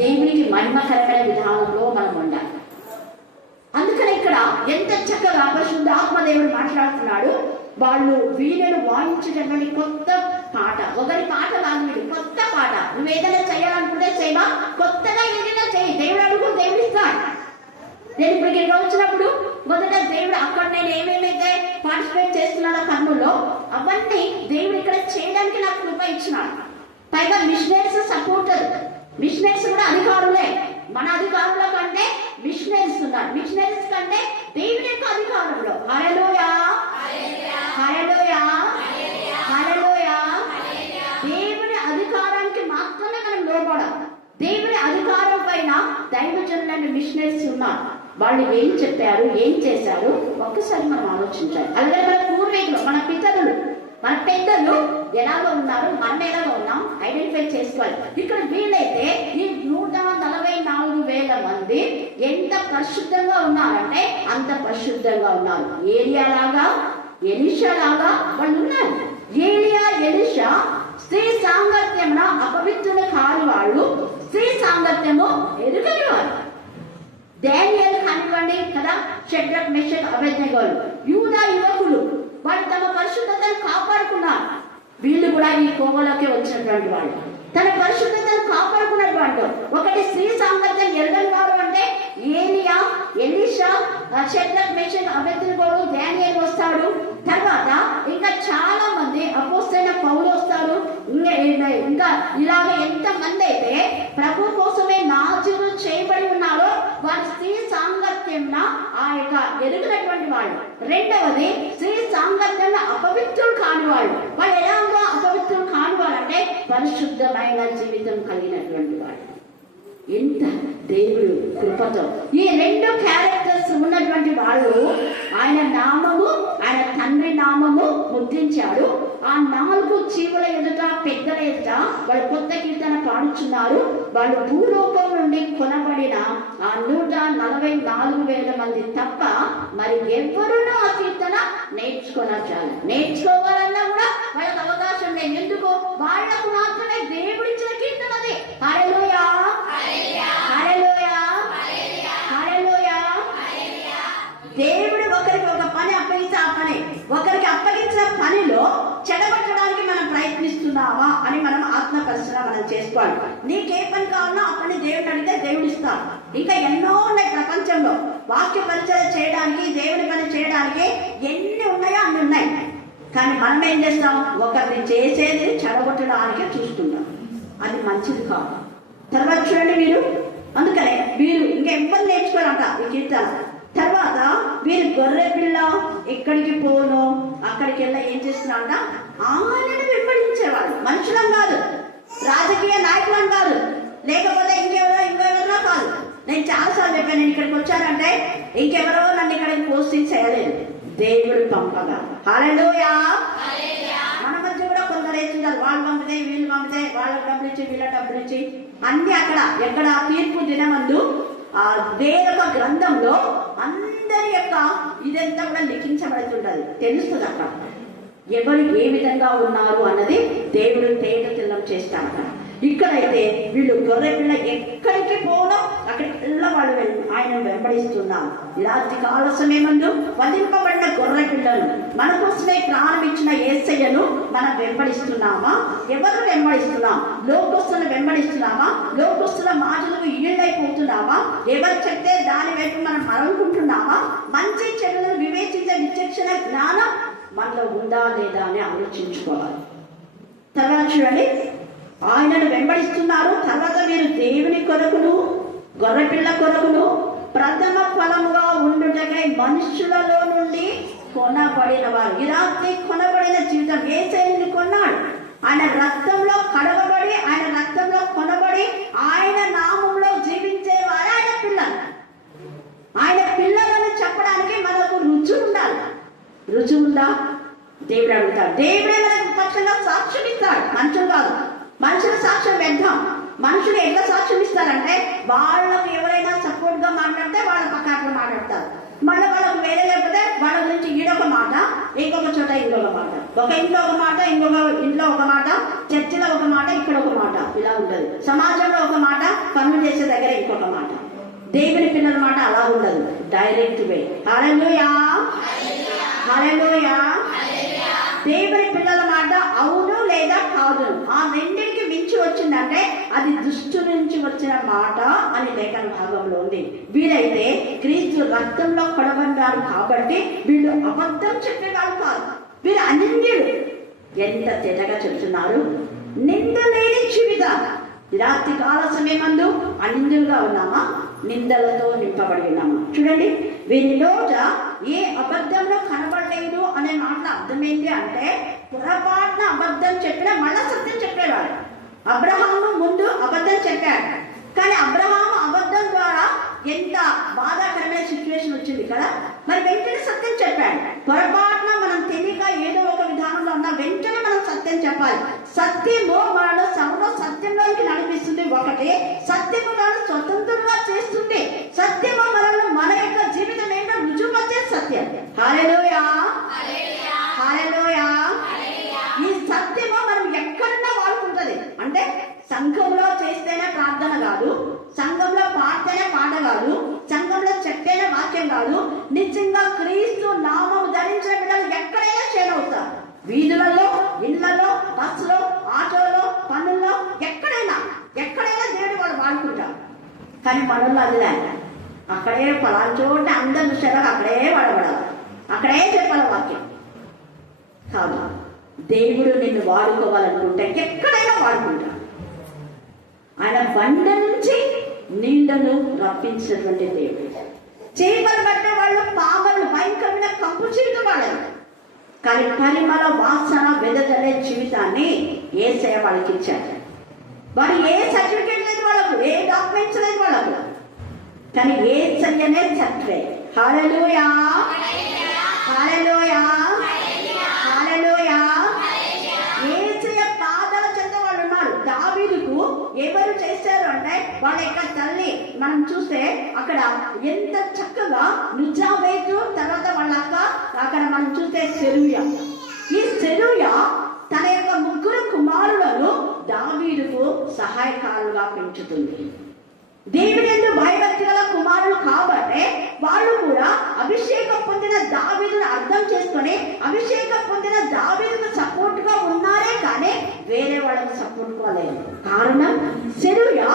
దేవునికి మహిమకరమైన విధానంలో మనం ఉండాలి. అందుకని ఇక్కడ ఎంత చక్కగా పరిశుద్ధాత్మ దేవుడు మాట్లాడుతున్నాడు. వాళ్ళు వీణను వాయించేటటువంటి కొత్త పాట, ఒకరి పాట కాదు, వీడు కొత్త పాట. నువ్వు ఏదైనా చేయాలనుకుంటే చేయమా, కొత్తగా ఏదైనా చేయి. దేవుడు అడుగు, దేవుడు ఇస్తాడు. నేను ఇప్పుడు ఇక్కడ వచ్చినప్పుడు మొదట దేవుడు అక్కడ నేను ఏమేమైతే పార్టిసిపేట్ చేస్తున్నానో కర్నూలులో అవన్నీ దేవుడు ఇక్కడ చేయడానికి నాకు కృప ఇచ్చినాడు. పైగా మిషనరీస్ సపోర్టర్, మిషనరీస్ కూడా అధికారులే. మన అధికారుల కంటే మిషనరీస్ ఉన్నారు. మిషనరీస్ కంటే దేవుని యొక్క అధికారంలో. హల్లెలూయా, హల్లెలూయా, హల్లెలూయా. దేవుని అధికారానికి మాత్రమే మనం లోబడాలి. దేవుని అధికారం పైన దైవజనులైన మిషనరీస్ ఉన్నారు. వాళ్ళు ఏం చెప్పారు, ఏం చేశారు ఒక్కసారి మనం ఆలోచించాలి. అలాగే మన పూర్వీకులు, మన పితరులు, మన పెద్దలు ఎలాగో ఉన్నారు, మనం ఎలాగో ఉన్నాం ఐడెంటిఫై చేసుకోవాలి. ఇక్కడ వీళ్ళైతే ఈ 144,000 మంది ఎంత పరిశుద్ధంగా ఉన్నారంటే అంత పరిశుద్ధంగా ఉన్నారు. ఏలియా లాగా, ఎలీషా లాగా వాళ్ళు ఉన్నారు. ఏలియా, ఎలీషా స్త్రీ సాంగత్యమున అపవిత్రులు కాని వాళ్ళు, స్త్రీ సాంగత్యము ఎరుగని వారు. దానియేలు కానివ్వండి కదా, షడ్రక్, మెషక్, అబేద్నెగోలు యూదా యువకులు వాళ్ళు తమ పరిశుద్ధతను కాపాడుకున్నారు. వీళ్ళు కూడా ఈ కోవలోకి వచ్చినటువంటి వాళ్ళు తన పరిశుద్ధతను కాపాడుకున్నటువంటి. ఒకటి స్త్రీ సాంగత్యం ఎరగని వారు అంటే ఏలియా, ఎలీషా, షడ్రక్, మెషక్, అబేద్నెగోలు, దానియేలు వస్తాడు. తర్వాత ఇంకా చాలా మంది అపోస్తలైన పౌలు వస్తారు. ఇంకా ఇలాగ ఎంత మంది అయితే ప్రభు కోసమే నాజీలు చేయబడి ఉన్నారో వారి స్త్రీ సాంగత్యంన ఆ యొక్క ఎదుగునటువంటి వాళ్ళు. రెండవది స్త్రీ సాంగత్యంలో అపవిత్రులు కాని వాళ్ళు. వాళ్ళు ఎలాగో అపవిత్రులు కాని వాళ్ళంటే పరిశుద్ధమైన జీవితం కలిగినటువంటి వాళ్ళు. ఎంత దేవుడు కృపతో ఈ 2 క్యారెక్టర్స్ ఉన్నటువంటి వాళ్ళు ఆయన నామము, ఆయన తండ్రి నామము ముద్రించాడు. ఆ 4 జీవుల ఎదుట, పెద్దల ఎదుట వాళ్ళు కొత్త కీర్తన పాడుచున్నారు. వాళ్ళు భూలోకం నుండి కొనబడిన ఆ 144,000 మంది తప్ప మరి ఎవరు ఆ కీర్తన నేర్చుకోవాలి. నేర్చుకోవాలన్నా కూడా వాళ్ళకి అవకాశం లేదు. ఎందుకు? వాళ్ళకు మాత్రమే దేవుడిచ్చిన కీర్తన అది. హల్లెలూయా, హల్లెలూయా, హల్లెలూయా. దేవుడు ఒకరికి ఒక పని అప్పగిస్తే ఆ పని, ఒకరికి అప్పగించిన పనిలో చెడగొట్టడానికి మనం ప్రయత్నిస్తున్నామా అని మనం ఆత్మ పరిశీలన మనం చేసుకోవాలి. నీకే పని కావాలన్నా ఆ పని దేవుడు అడిగితే దేవుడు ఇస్తాడు. ఇంకా ఎన్నో ఉన్నాయి ప్రపంచంలో. వాక్య పరిచయం చేయడానికి, దేవుని పని చేయడానికి ఎన్ని ఉన్నాయో అన్ని ఉన్నాయి. కానీ మనం ఏం చేస్తాం? ఒకరిని చేసేది చెడగొట్టడానికే చూస్తున్నాం. అది మంచిది కాదు. తర్వాత చూడండి మీరు, అందుకనే వీరు ఇంకెవ్వరు నేర్చుకోవాలంట ఈ కీర్తన. తర్వాత వీరు గొర్రె పిల్ల ఎక్కడికి పోను అక్కడికి వెళ్ళా ఏం చేస్తున్నారంట? ఆయనను వెంబడించేవాళ్ళు. మనుషులం కాదు, రాజకీయ నాయకులం కాదు, లేకపోతే ఇంకెవరో కాదు. నేను చాలాసార్లు చెప్పాను, నేను ఇక్కడికి వచ్చానంటే ఇంకెవరో నన్ను ఇక్కడికి పోస్టింగ్ చేయలేదు, దేవుడు పంపగా. హల్లెలూయా. మన మధ్య కూడా కొందరు వేస్తున్నారు, వాళ్ళు పంపితే వీళ్ళు పంపితే, వాళ్ళకి డబ్బులు ఇచ్చి వీళ్ళకి డబ్బులు ఇచ్చి అన్ని అక్కడ ఎక్కడ తీర్పు దినమందు ఆ వేరొక గ్రంథంలో అందరి యొక్క ఇదంతా కూడా లిఖించబడుతుంటది. తెలుస్తుంది అక్కడ ఎవరు ఏ విధంగా ఉన్నారు అన్నది దేవుడు తేట తెల్లం చేస్తాడు. ఇక్కడైతే వీళ్ళు గొర్రె పిల్ల ఎక్కడికి పోనో అక్కడికి పిల్లవాడు ఆయన వెంబడిస్తున్నారు. ఇలాంటి ఆలస్యమేమందు వధింపబడిన గొర్రె పిల్లను, మన కోసమే ప్రాణం ఇచ్చిన యేసయ్యను మనం వెంబడిస్తున్నామా? ఎవరు వెంబడిస్తున్నాం? లోకస్తులను వెంబడిస్తున్నామా? లోకస్తుల మాటలకు ఈడైపోతున్నామా? ఎవరు చెప్తే దాని వైపు మనం అనుకుంటున్నామా? మంచి చెడులను వివేచించే విచక్షణ జ్ఞానం మనలో ఉందా లేదా అని ఆలోచించుకోవాలి. తర్వాత చూడండి, ఆయనను వెంబడిస్తున్నారు. తర్వాత మీరు దేవుని కొరకును గొర్రెపిల్ల కొరకును ప్రథమ ఫలముగా ఉండుటకై మనుషులలో నుండి కొనబడిన వారు. ఈ రాత్రి కొనబడిన జీవితం యేసయ్యని కొన్నాడు. ఆయన రక్తంలో కడగబడి, ఆయన రక్తంలో కొనబడి, ఆయన నామంలో జీవించేవారు ఆయన పిల్లలు. ఆయన పిల్లలను చెప్పడానికి మనకు రుచి ఉండాలి. రుచి ఉందా? దేవుడు అడుగుతాడు. దేవుడే మనకు పక్షంగా సాక్ష్యం ఇస్తాడు, మనుషులు కాదు. మనుషుల సాక్ష్యం వ్యర్థం. మనుషులు ఎట్లా సాక్ష్యం ఇస్తారంటే, వాళ్ళకు ఎవరైనా సపోర్ట్ గా మాట్లాడితే వాళ్ళ పక్కన మాట్లాడతారు. మళ్ళీ వాళ్ళకు వేరే లేకపోతే వాళ్ళ గురించి ఈడొక మాట, ఇంకొక చోట ఇంకొక మాట, ఒక ఇంట్లో ఒక మాట, ఇంకొక ఇంట్లో ఒక మాట, చర్చిలో ఒక మాట, ఇక్కడ ఒక మాట, ఇలా ఉంటుంది. సమాజంలో ఒక మాట, పనులు చేసే దగ్గర ఇంకొక మాట. దేవుని పిల్లల మాట అలా ఉండదు, డైరెక్ట్ వే. హల్లెలూయా, హల్లెలూయా. దేవుని పిల్లల మాట అవును లేదా కాదు, ఆ రెండింటికి మించి వచ్చిందంటే అది దుష్టు నుంచి వచ్చిన మాట అని లేఖన భాగంలో ఉంది. వీరైతే క్రీస్తు రక్తంలో కొడబడ్డారు కాబట్టి వీళ్ళు అబద్ధం చెప్పేవాళ్ళు కాదు, వీరు అనింద్యుడు. ఎంత తేటగా చెప్తున్నారు, నిందలేని జీవితం. రాత్రి కాల సమయమందు అనిందులుగా ఉన్నామా, నిందలతో నింపబడి ఉన్నామా? చూడండి, వీరి నోట ఏ అబద్ధంలో కనబడలేదు అనే మాట అర్థం ఏంటి అంటే, పొరపాటున అబద్ధం చెప్పినా మళ్ళా సత్యం చెప్పేవాడు. అబ్రహాము ముందు అబద్ధం చెప్పాడు, కానీ అబ్రహాము అబద్ధం ద్వారా ఎంత బాధాకరమైన సిచ్యువేషన్ వచ్చింది కదా. మరి వెంటనే సత్యం చెప్పాడు. పొరపాటున మనం తెలియక ఏదో ఒక విధానంలో ఉన్నా వెంటనే మనం సత్యం చెప్పాలి. సత్యము మనలో సర్వ సత్యంలోకి నడిపిస్తుంది. ఒకటి, సత్యము మనల్ని స్వతంత్రంగా చేస్తుంది. సత్యము మనల్ని మన యొక్క జీవితం ఏంటో రుజువుపరిచే సత్యం. హల్లెలూయా, హల్లెలూయా. ఈ సత్యము మనం ఎక్కడున్నా వాడుకుంటది. అంటే సంఘంలో చేస్తేనే ప్రార్థన కాదు, సంఘంలో పాడితేనే పాట కాదు, సంఘంలో చెప్పేనే వాక్యం కాదు. నిజంగా క్రీస్తు నామము ధరించిన బిడ్డలు ఎక్కడైనా చేరవుతారు. వీధులలో, ఇళ్లలో, బస్సులో, ఆటోలో, పనుల్లో, ఎక్కడైనా దేవుడు వాళ్ళు వాడుకుంటారు. కానీ పనుల్లో అది లేదు. అక్కడే పలానా చోట అందరు చూసారు, అక్కడే వాడబడాలి, అక్కడే చెప్పాలి వాక్యం కాదు. దేవుడు నిన్ను వాడుకోవాలనుకుంటే ఎక్కడైనా వాడుకుంటాడు. ఆయన బండ నుంచి నీళ్లను రప్పించినటువంటి దేవుడు. చేపలు పట్టే వాళ్ళు, పాములు, భయంకరమైన కంపు చీటు వాళ్ళని, కానీ పరిమళ వాసన వెదజల్లే జీవితాన్ని యేసయ్య వాళ్ళకి ఇచ్చాడు. వారు ఏ సర్టిఫికేట్ లేదు వాళ్ళకు, ఏ డాక్యుమెంట్స్ లేదు వాళ్ళకు, కానీ యేసయ్యనే సర్టిఫికేట్. హల్లెలూయా, హల్లెలూయా, హల్లెలూయా. యేసయ్య పాదాల చెంత వాళ్ళు ఉన్నారు. దావీదుకు ఎవరు చేశారు అంటే, వాళ్ళ యొక్క తల్లి మనం చూస్తే అక్కడ ఎంత చక్కగా నుజావేతు, తర్వాత వాళ్ళ అక్క, అక్కడ మనం చూస్తే సెరూయా. ఈ సెరూయా తన యొక్క ముగ్గురు కుమారులను దావీదుకు సహాయకారులుగా పెంచుతుంది. దేవుని యందు భయభక్తి గల కుమారులు కాబట్టి వాళ్ళు కూడా అభిషేకం పొందిన దావీదును అర్థం చేసుకొని అభిషేకం పొందిన దావీదుకు సపోర్ట్ గా ఉన్నారే కానీ వేరే వాళ్ళకి సపోర్ట్ గా లేదు. కారణం సెరూయా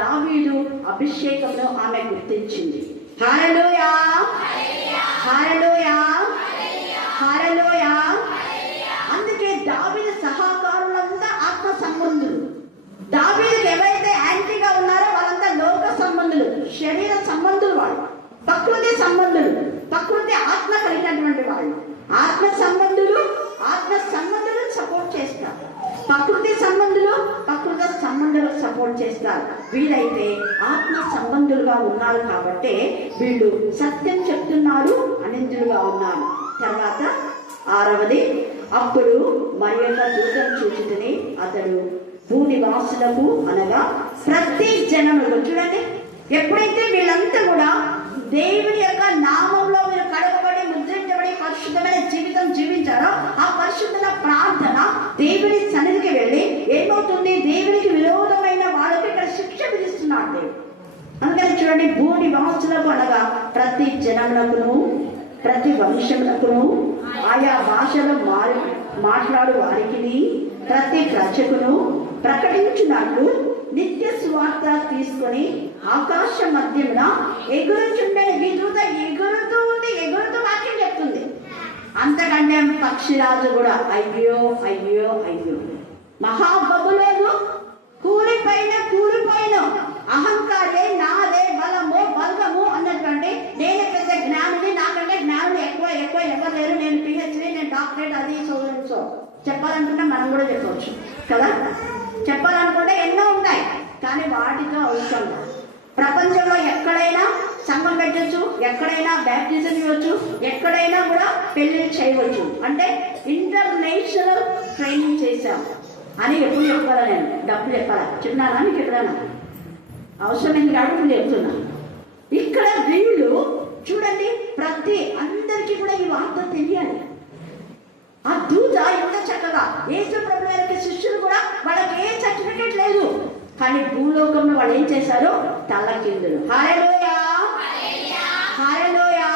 దావీదు అభిషేకంలో ఆమె గుర్తించింది. హల్లెలూయా, హల్లెలూయా, హల్లెలూయా. అందుకే దావీదు సహకారులంతా ఆత్మ సంబంధులు. దావీదుకి ఎవరైతే యాంటీగా ఉన్నారో వాళ్ళంతా లోక సంబంధులు, శరీర సంబంధులు, వాళ్ళు ప్రకృతి సంబంధులు, ప్రకృతి ఆత్మ కలిగినటువంటి వాళ్ళు. ఆత్మ సంబంధులు సపోర్ట్ చేస్తారు, ప్రకృతి సంబంధులు సపోర్ట్ చేస్తారు. వీరైతే ఆత్మ సంబంధులుగా ఉన్నారు కాబట్టి వీళ్ళు సత్యం చెప్తున్నారు, అనిందులుగా ఉన్నారు. తర్వాత 6వది, అప్పుడు మరి యొక్క దూతను చూచుటని అతడు భూనివాసులకు అనగా ప్రతి జనములకు. చూడండి, ఎప్పుడైతే వీళ్ళంతా కూడా దేవుని యొక్క నామంలో మీరు కడగబడి ముద్రించబడి పరిశుద్ధమైన జీవితం జీవించారో ఆ పరిశుద్ధమైన ప్రార్థన దేవుని సన్నిధికి వెళ్ళి ఏమవుతుంది, దేవునికి విరోధమైన వాళ్ళకి ఇక్కడ శిక్ష విధిస్తున్నాడు దేవుడు. అందుకని చూడండి, భూనివాసులకు అనగా ప్రతి జనములకును ప్రతి వంశములకును ఆయా భాషలో మాట్లాడు వారికి ప్రతి ప్రజకును ప్రకటించినట్లు నిత్య సువార్త తీసుకొని ఆకాశ మధ్యమున ఎగురుచుండే ఈ దూత ఎగురుతూ వాక్యం చెప్తుంది. అంతకంటే పక్షిరాజు కూడా అయ్యో అయ్యో అయ్యో, మహాబబులోను కూలిపోయిన అహంకారే నాదే బలము బలగము అన్నటువంటి, నేను పెద్ద జ్ఞానిని, నాకంటే మార్కెట్ అది సో చెప్పాలనుకుంటే మనం కూడా చెప్పవచ్చు కదా. చెప్పాలనుకుంటే ఎన్నో ఉంటాయి, కానీ వాటితో అవసరం లేదు. ప్రపంచంలో ఎక్కడైనా సంఘం పెట్టచ్చు, ఎక్కడైనా బ్యాప్టిజం ఇవ్వచ్చు, ఎక్కడైనా కూడా పెళ్లి చేయవచ్చు. అంటే ఇంటర్నేషనల్ ట్రైనింగ్ చేశాం అని ఎప్పుడు చెప్పాలా? నేను డబ్బులు చెప్పాలా? చెప్పినానా నీకు ఎక్కడైనా? అవసరమైన అడుగులు చెప్తున్నా. ఇక్కడ వీళ్ళు చూడండి, ప్రతి అందరికీ కూడా ఈ వార్త తెలియాలి. ఆ దూత ఎంత చక్కగా యేసు ప్రభు వారికి శిష్యులు కూడా వాళ్ళకి ఏ సర్టిఫికేట్ లేదు, కానీ భూలోకంలో వాళ్ళు ఏం చేశారు? తలకిందులు. హల్లెలూయా, హల్లెలూయా,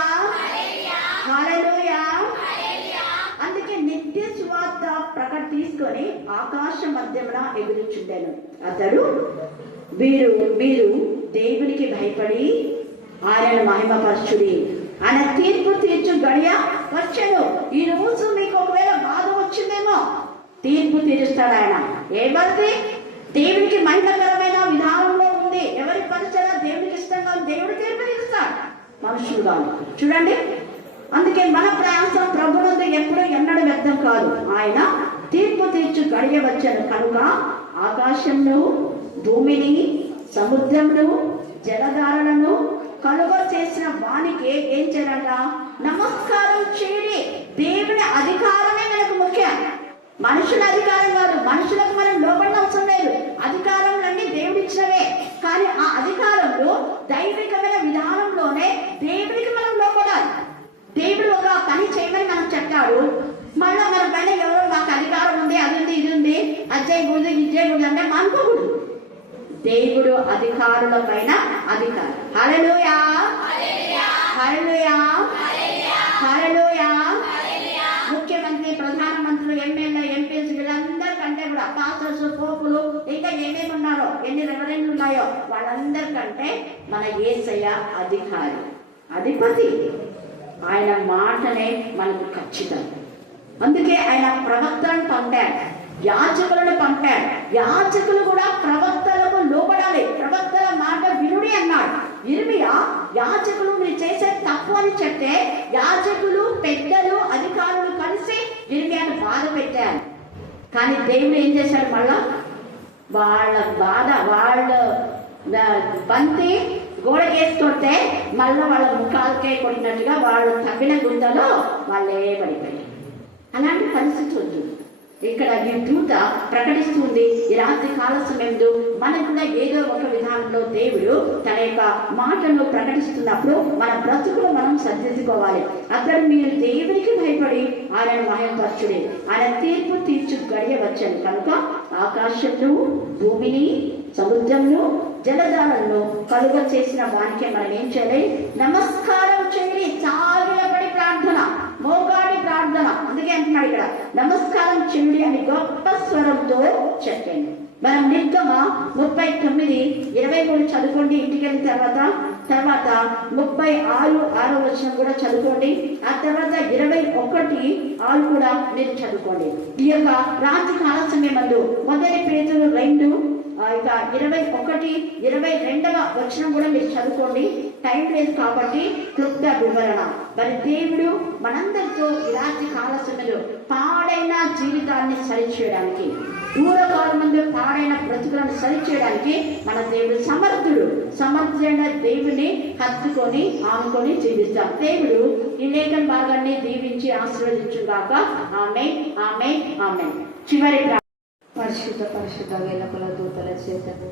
హల్లెలూయా. అందుకే నిత్య సువార్త ప్రకటన తీసుకొని ఆకాశ మధ్యమున ఎగురుచుండెను అతడు. మీరు దేవునికి భయపడి ఆయన మహిమపరచుడి, ఆయన తీర్పు తీర్చు గడియ వచ్చాను. ఈ రోజు మీకు ఒకవేళ బాధ వచ్చిందేమో, తీర్పు తీరుస్తాడు ఆయన. ఏమది? దేవునికి మహిమకరమైన విధానంలో ఉంది. ఎవరి పరిచయ దేవునికి ఇష్టంగా దేవుడు తీర్పు తీరుస్తాడు, మనుషులు కాదు. చూడండి, అందుకే మన ప్రయాసం ప్రభునందు ఎప్పుడు ఎన్నడూ వ్యర్థం కాదు. ఆయన తీర్పు తీర్చు గడియ వచ్చాను కనుక ఆకాశంలో భూమిని సముద్రమును జలధారలను కలుగ చేసిన వానికి ఏం చేయాలంట? నమస్కారం చేయండి. దేవుని అధికారమే మనకు ముఖ్యం, మనుషుల అధికారం కాదు. మనుషులకు మనం లోబడిన అవసరం లేదు. అధికారంలన్నీ దేవుడు ఇచ్చినవే, కానీ ఆ అధికారంలో దైవికమైన విధానంలోనే దేవుడికి మనం లోబడాలి. దేవుడు ఒక పని చేయమని మనకు చెప్పాడు, మళ్ళీ మన పైన ఎవరో మాకు అధికారం ఉంది, అది ఉంది, ఇది ఉంది, అజ్జయకూడదు, ఇజ్జయకూడదు అంటే మానుకోకూడదు. దేవుడు అధికారుల పైన అధికారం. హల్లెలూయా, హల్లెలూయా, హల్లెలూయా. ముఖ్యమంత్రి, ప్రధానమంత్రులు, ఎమ్మెల్యే, ఎంపీస్ వీళ్ళందరికంటే కూడా పాస్టర్స్, పోపులు, ఇంకా ఏమేమి ఉన్నారో, ఎన్ని రెవరెండ్లు ఉన్నాయో వాళ్ళందరికంటే మన యేసయ్య అధికారి, అధిపతి. ఆయన మాటనే మనకు ఖచ్చితం. అందుకే ఆయన ప్రవక్తలను పంపాడు, యాజకులను పంపాడు. యాజకులు కూడా ప్రవక్తలకు లోబడాలి, ప్రవక్తల మాట వినుడి అన్నాడు. ఇర్మియా యాజకులు మీరు చేసే తప్పు అని చెప్తే యాజకులు, పెద్దలు, అధికారులు కలిసి ఇర్మియాను బాధ పెట్టారు. కానీ దేవుడు ఏం చేశాడు? మళ్ళా వాళ్ళ బాధ, వాళ్ళ బంతి గోడకేసుకొస్తే మళ్ళీ వాళ్ళ ముఖాలకే కొట్టినట్టుగా వాళ్ళు తవ్విన గుంతలో వాళ్ళే పడిపోయారు. అలాంటి పరిస్థితి వద్దు. ఇక్కడ ఈ దూత ప్రకటిస్తుంది, ఈ రాత్రి కాల సమయంలో మనకు కూడా ఏదో ఒక విధానంలో దేవుడు తన యొక్క మాటను ప్రకటిస్తున్నప్పుడు మన బ్రతుకులు మనం సరిదిద్దుకోవాలి. అక్కడ మీరు దేవునికి భయపడి ఆయన మహిమపరచుడి, ఆయన తీర్పు తీర్చు గడియ వచ్చాను కనుక ఆకాశంలో భూమిని సముద్రంలో జలజాలను కలుగ చేసిన వానికి మనం ఏం చేయాలి? నమస్కారం చేయాలి. చాగిలపడి ప్రార్థన, మోగాడి ప్రార్థన. అందుకే అంటున్నాడు ఇక్కడ నమస్కారం చేయండి అని గొప్ప స్వరంతో చెప్పండి. మనం నిర్గమ 39:23 చదువుకోండి ఇంటికి వెళ్ళిన తర్వాత 36 వచనం కూడా చదువుకోండి. ఆ తర్వాత 21:6 కూడా మీరు చదువుకోండి. ఈ యొక్క రాత్రి కాల సమయమందు 1 పేతురు 2 ఇక 21-22 వచనం కూడా మీరు చదువుకోండి. టైం లేదు కాబట్టి క్లుప్త వివరణ. మరి దేవుడు మనందరితో ఈ రాత్రి కాల సమయంలో పాడైన జీవితాన్ని సరిచేయడానికి, దూరకాలం మంది పాడైన బ్రతుకులను సరిచేయడానికి మన దేవుడు సమర్థుడైన దేవుని హత్తుకొని ఆనుకొని జీవిస్తాం. దేవుడు ఈ లేఖన భాగాన్ని దీవించి ఆశీర్వదించుగాక. ఆమేన్, ఆమేన్, ఆమేన్. చివరి పరిశుద్ధ వేలకుల దూతల చేతను,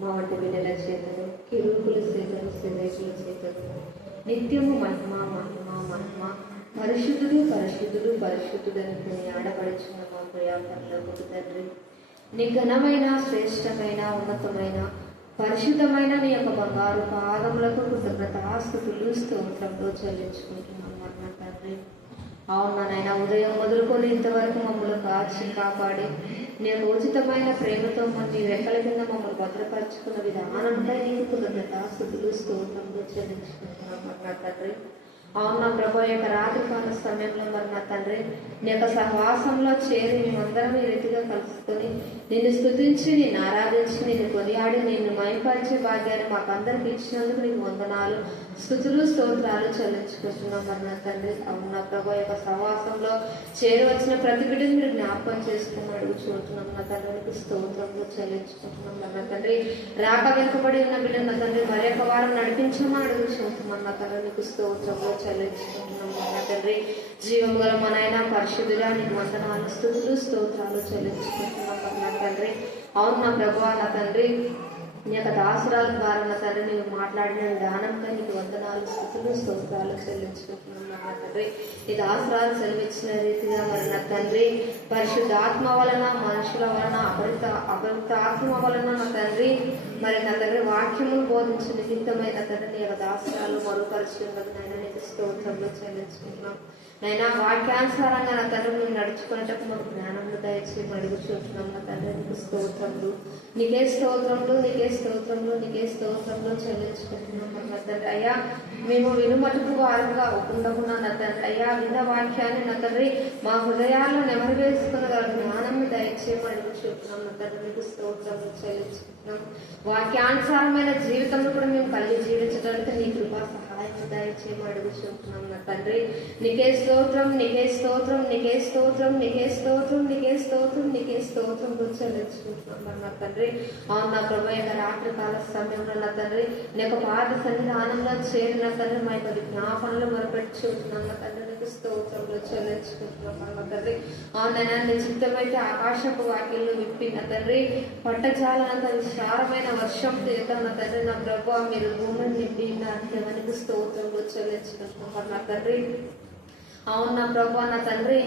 మా వంటి బిడ్డల చేతను, కిరుకుల చేతను, శ్రేష్ఠుల చేతను నిత్యము మహిమ మహిమ మహిమ పరిశుద్ధుడని ఆడపడుచున్న మా ప్రియాపరులకు తండ్రి, నీ ఘనమైన, శ్రేష్టమైన, ఉన్నతమైన, పరిశుద్ధమైన నీ యొక్క బంగారు పాదములకు కృతజ్ఞతాస్తుతులు స్తోత్రంతో చెల్లించుకుంటున్నాం అన్న తండ్రి. అవునానైనా ఉదయం మొదలుకొని ఇంతవరకు మమ్మల్ని కాపాడి నీ ఉచితమైన ప్రేమతో నీ రెక్కల కింద మమ్మల్ని భద్రపరుచుకున్న విధానంపై నీకు కృతజ్ఞతాస్తుతులు స్తోత్రంతో చెల్లించుకుంటున్నాం అన్న తండ్రి. అవును నా ప్రభా, యొక్క రాత్రికాల సమయంలో మరి నా తండ్రి నీ యొక్క సహవాసంలో చేరి మేమందరం ఈ రీతిగా కలుసుకొని నిన్ను స్తుతించి, నిన్ను ఆరాధించి, నిన్ను కొనియాడి, నిన్ను మైపరిచే భాగ్యాన్ని మాకందరికి ఇచ్చినందుకు నీకు వందనాలు, స్తుతులు, స్తోత్రాలు చెల్లించుకుంటున్నాం మరి నా తండ్రి. అవును నా ప్రభా, యొక్క సహవాసంలో చేరి వచ్చిన ప్రతి బిడ్డని మీరు జ్ఞాపకం చేసుకుని అడుగుచుంటున్నాం నా తండ్రి. నీకు స్తోత్రంలో చెల్లించుకుంటున్నాం మరి నా తండ్రి. రాక వెనుకబడి ఉన్న బిడ్డ నా తండ్రి మరి యొక్క వారం నడిపించమని అడుగుచుంటున్నాం నా తండ్రి. నీకు స్తోత్రంలో చెల్లించుకుంటున్నాం నా తండ్రి. జీవం గల మా నాయన పరిశుద్ధుడా, నీకు వందనాలు, స్తుతులు, స్తోత్రాలు చెల్లించుకుంటున్నాం నా తండ్రి. అవును నా ప్రభువా నా తండ్రి, నీ యొక్క దాసురాల ద్వారా నా తండ్రి నీవు మాట్లాడిన విధానంతో నీకు వందనాలు, స్తుతులు, స్తోత్రాలు చెల్లించుకుంటున్నాం నా తండ్రి. ఈ దాసురాలు సెలవిచ్చిన రీతిగా మరి నా తండ్రి పరిశుద్ధాత్మ వలన, మనుషుల వలన, అపరిత ఆత్మ వలన నా తండ్రి మరి నా తండ్రి వాక్యమును బోధించిన నిమిత్తమైన తండ్రి నీ యొక్క దాసురాలు మరుపరుచుకున్నది నాయన నీకు స్తోత్రంలో చెల్లించుకుంటున్నాం నైనా. వాక్యానుసారంగా నా తండ్రి మేము నడుచుకునేటప్పుడు మాకు జ్ఞానంలో దయచేసి అడుగుచుంటున్నాం నా తండ్రి. నీకు స్తోత్రములు, నీకే స్తోత్రములు, నీకే స్తోత్రములు, నీకే స్తోత్రములు చెల్లించుకుంటున్నాం నా తండ్రి. అయ్యా మేము వినుమటుకు వారంగా ఉండకుండా నా తండ్రి అయ్యా విన్న వాక్యాన్ని నా తండ్రి మా హృదయాల్లో నెమరు వేసుకున్న జ్ఞానం దయచేయమని అడుగుచుంటున్నాం నా తండ్రి. నీకు స్తోత్రములు చెల్లించుకుంటున్నాం. వాక్యానుసారమైన జీవితంలో కూడా మేము కలిగి జీవించడానికి నీ కృపా సహాయం దయచేయమని అడుగుచుంటున్నాం నా తండ్రి. నీకే స్తోత్రం, నీకే స్తోత్రం, నీకే స్తోత్రం, నీకే స్తోత్రం, నీకే స్తోత్రం, నీకే స్తోత్రం చెల్లించుకుంటున్నాం నా తండ్రి. అవును నా ప్రభు, యొక్క రాత్రికాల సమయంలో నా తండ్రి నీ యొక్క పాద సన్నిధానంలో చేరిన తండ్రి మా యొక్క విజ్ఞాపనలు మొరపెట్టుకుంటున్నాం నా తండ్రి. నీకు స్తోత్రంలో చెల్లించుకుంటున్నాం నా తండ్రి. అవునైనా నీ చిత్తమైతే ఆకాశపు వాకిళ్ళు విప్పిన తండ్రి పట్టజాలనంత విశాలమైన వర్షం తీరుతా నా తండ్రి. నా ప్రభు మీరు భూమిని నింపిన దేవానికి స్తోత్రంలో చెల్లించుకుంటున్నాం నా తండ్రి. అవును నా ప్రభా నా తండ్రి,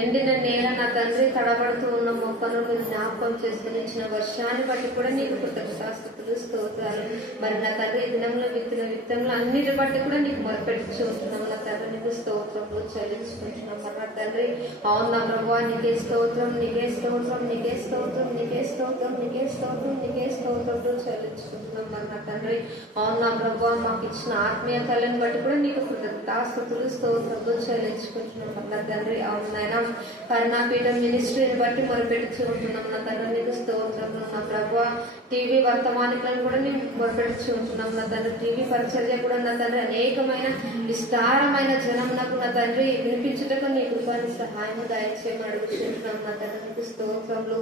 ఎండిన నేల నా తండ్రి తడబడుతూ ఉన్న మొక్కను మీరు జ్ఞాపకం చేసుకుని ఇచ్చిన వర్షాన్ని బట్టి కూడా నీకు కృతజ్ఞతాస్తుతులు, స్తోత్రాలు. మరి నా తండ్రి దినంలో విత్తిన విత్తనలు అన్నిటి బట్టి కూడా నీకు మొరపెట్టుకుంటున్నాం నా తండ్రి. నీకు స్తోత్రంలో చెల్లించుకుంటున్నాం మరి నా తండ్రి. అవును నా ప్రభా, నీకే స్తోత్రం, నీకే స్తోత్రం, నీకే స్తోత్రం, నీకే స్తోత్రం, నీకే స్తోత్రం, నీకే స్తోత్రంలో చెల్లించుకుంటున్నాం మరి నా తండ్రి. అవును నా ప్రభా, మాకు ఇచ్చిన ఆత్మీయ కళను బట్టి కూడా నీకు కృతజ్ఞతాస్తుతులు, స్తోత్రంలో చెల్లించుకుంటున్నాం నా తండ్రి. అవును నాయన కరుణాపీఠం మినిస్ట్రీని బట్టి మొరపెట్టుకుంటున్నాం నా తండ్రి. నీకు స్తోత్రంలో నా ప్రభా. టీవీ వర్తమానికలను కూడా నేను మొరపెట్టుకుంటున్నాం నా తండ్రి. టీవీ పరిచర్య కూడా నా తండ్రి అనేకమైన విస్తారమైన జనం నాకు నా తండ్రి వినిపించుటకు నీ కృపాని సహాయం దయచేయమని అడుగుతుంటున్నాం నా తండ్రి. నీకు స్తోత్రంలో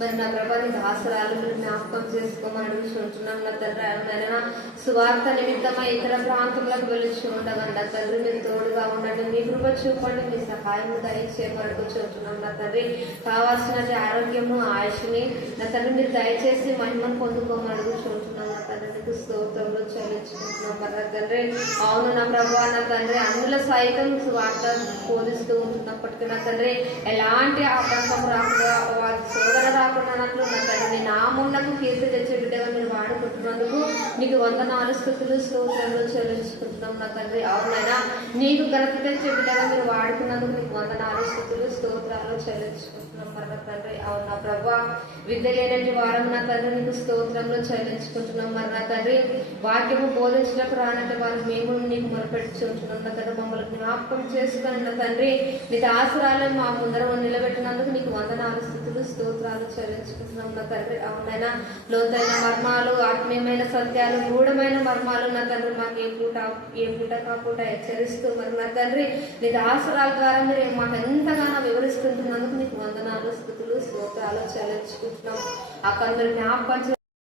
మరి నా ప్రభా నీ దాసరాలు మీరు జ్ఞాపకం చేసుకోమని అడుగుతుంటున్నాం నా తండ్రి. ఆయన సువార్త నిమిత్తమై ఇతర ప్రాంతంలోకి వెళ్ళి ఉండగండి నా తండ్రి. మీరు తోడుగా ఉండండి, మీ కృప చూపండి, మీ సహాయం దయచేయమని అడుగుతుంటున్నాం నా తండ్రి. కావాల్సిన ఆరోగ్యము ఆయుష్ని నా తండ్రి మీరు దయచేసి మహిమను పొందుకోమని అడుగుతుంటున్నాం నా తండ్రి. నీకు స్తోత్రంలో చెల్లించుకుంటున్నాం మరి నా తండ్రి. అవును నా ప్రభా నా తండ్రి, అందులో సైతం సువార్త బోధిస్తూ ఉంటున్నప్పటికీ నా తండ్రి ఎలాంటి ఆటంకం రాకుండా వారి సోదర రాకున్నట్లు నా తండ్రి నామున్నకు కీర్తి తెచ్చే బిడ్డగా మీరు వాడుకుంటున్నందుకు నీకు వందనాలు, స్తుతులు, స్తోత్రాలు చెల్లించుకుంటున్నాం నా తండ్రి. అవునైనా నీకు ఘనత తెచ్చే బిడ్డగా మీరు వాడుకున్నందుకు నీకు వందనాలు, స్తుతులు, స్తోత్రాలు చెల్లించుకుంటున్నాం మరి నా తండ్రి. అవును నా ప్రభా, విద్య లేనటి వారం నా తండ్రి నీకు స్తోత్రంలో చెల్లించుకుంటున్నాం మరి నా తండ్రి. వాక్యము బోధించడానికి రానట్టు వారు మేము నీకు మొరపెట్టుకుంటున్నాం నా తండ్రి. మమ్మల్ని జ్ఞాపకం చేసుకుని నా తండ్రి నీ దాసురాలను మా ముందర నిలబెట్టినందుకు నీకు వందనాలు, స్తుతులు, స్తోత్రాలు చెల్లించుకుంటున్నాం నా తండ్రి. అవునైనా లోతైన మర్మాలు, ఆత్మీయమైన సత్యాలు, గూఢమైన మర్మాలు నా తండ్రి మాకు ఏ పూట కాకుండా హెచ్చరిస్తూ మరి నా తండ్రి నీ దాసురాల ద్వారా మీరు మాకు ఎంతగానో వివరిస్తుంటున్నందుకు నీకు వందనాలు, స్తుతులు, స్తోత్రాలు చెల్లించుకుంటున్నాం. అక్కడ మీరు జ్ఞాపకం